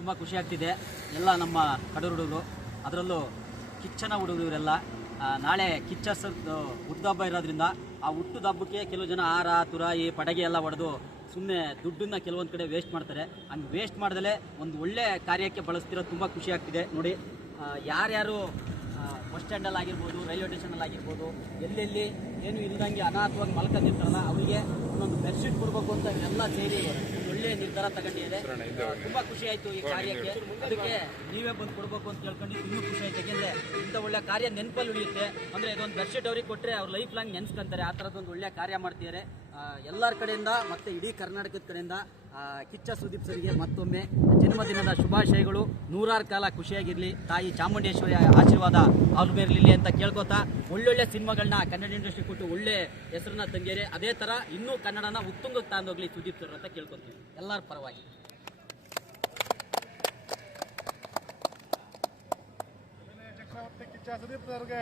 ತುಂಬ ಖುಷಿ ಆಗ್ತಿದೆ. ಎಲ್ಲ ನಮ್ಮ ಕಡೂರು ಹುಡುಗರು, ಅದರಲ್ಲೂ ಕಿಚ್ಚನ ಹುಡುಗರು ಇವರೆಲ್ಲ. ನಾಳೆ ಕಿಚ್ಚ ಹುಟ್ಟುಹಬ್ಬ ಇರೋದ್ರಿಂದ ಆ ಹುಟ್ಟದ ಹಬ್ಬಕ್ಕೆ ಕೆಲವು ಜನ ಹಾರ ತುರಾಯಿ, ಪಡಗೆ ಎಲ್ಲ ಹೊಡೆದು ಸುಮ್ಮನೆ ದುಡ್ಡನ್ನ ಕೆಲವೊಂದು ಕಡೆ ವೇಸ್ಟ್ ಮಾಡ್ತಾರೆ. ಹಂಗೆ ವೇಸ್ಟ್ ಮಾಡ್ದಲೇ ಒಂದು ಒಳ್ಳೆ ಕಾರ್ಯಕ್ಕೆ ಬಳಸ್ತಿರೋದು ತುಂಬ ಖುಷಿ ಆಗ್ತಿದೆ. ನೋಡಿ ಯಾರ್ಯಾರು ಬಸ್ ಸ್ಟ್ಯಾಂಡಲ್ಲಿ ಆಗಿರ್ಬೋದು ರೈಲ್ವೆ ಸ್ಟೇಷನಲ್ಲಿ ಆಗಿರ್ಬೋದು, ಎಲ್ಲೆಲ್ಲಿ ಏನು ಇಲ್ಲದಂಗೆ ಅನಾಥವಾಗಿ ಮಲ್ಕೊಂಡಿರ್ತಾರಲ್ಲ ಅವರಿಗೆ ಒಂದೊಂದು ಬೆಡ್ಶೀಟ್ ಕೊಡಬೇಕು ಅಂತ ಎಲ್ಲ ಸೇರಿ ಒಳ್ಳೆ ನಿರ್ಧಾರ ತಗೊಂಡಿದ್ದಾರೆ. ತುಂಬಾ ಖುಷಿ ಆಯ್ತು ಈ ಕಾರ್ಯಕ್ಕೆ. ಅದಕ್ಕೆ ನೀವೇ ಬಂದು ಕೊಡ್ಬೇಕು ಅಂತ ಕೇಳ್ಕೊಂಡು ಇನ್ನೂ ಖುಷಿ ಆಯ್ತು. ಕಾರ್ಯ ನೆನಪಲ್ಲಿ ಉಳಿಯುತ್ತೆ. ಅಂದರೆ ಇದೊಂದು ಬೆಡ್ಶೀಟ್ ಅವ್ರಿಗೆ ಕೊಟ್ಟರೆ ಅವ್ರು ಲೈಫ್ ಲಾಂಗ್ ನೆನ್ಸ್ಕೊಂತಾರೆ. ಆ ಥರದ್ದೊಂದು ಒಳ್ಳೆ ಕಾರ್ಯ ಮಾಡ್ತಿದ್ದಾರೆ ಎಲ್ಲರ ಕಡೆಯಿಂದ ಮತ್ತು ಇಡೀ ಕರ್ನಾಟಕದ ಕಡೆಯಿಂದ ಕಿಚ್ಚ ಸುದೀಪ್ ಸರ್ಗೆ ಮತ್ತೊಮ್ಮೆ ಜನ್ಮದಿನದ ಶುಭಾಶಯಗಳು. ನೂರಾರು ಕಾಲ ಖುಷಿಯಾಗಿರಲಿ. ತಾಯಿ ಚಾಮುಂಡೇಶ್ವರಿ ಆಶೀರ್ವಾದ ಅವ್ರ ಮೇಲಿರಲಿ ಅಂತ ಕೇಳ್ಕೊತಾ, ಒಳ್ಳೊಳ್ಳೆ ಸಿನಿಮಾಗಳನ್ನ ಕನ್ನಡ ಇಂಡಸ್ಟ್ರಿ ಕೊಟ್ಟು ಒಳ್ಳೆ ಹೆಸರನ್ನ ತಂಗೇರಿ ಅದೇ ಥರ ಇನ್ನೂ ಕನ್ನಡನ ಉತ್ತುಂಗಕ್ಕೆ ತಾಂದೋಗ್ಲಿ ಸುದೀಪ್ ಸರ್ ಅಂತ ಕೇಳ್ಕೊತೀವಿ ಎಲ್ಲರ ಪರವಾಗಿ. ಚಕ್ರವರ್ತಿ ಕಿಚ್ಚ ಸುದೀಪ್ ಸರ್ಗೆ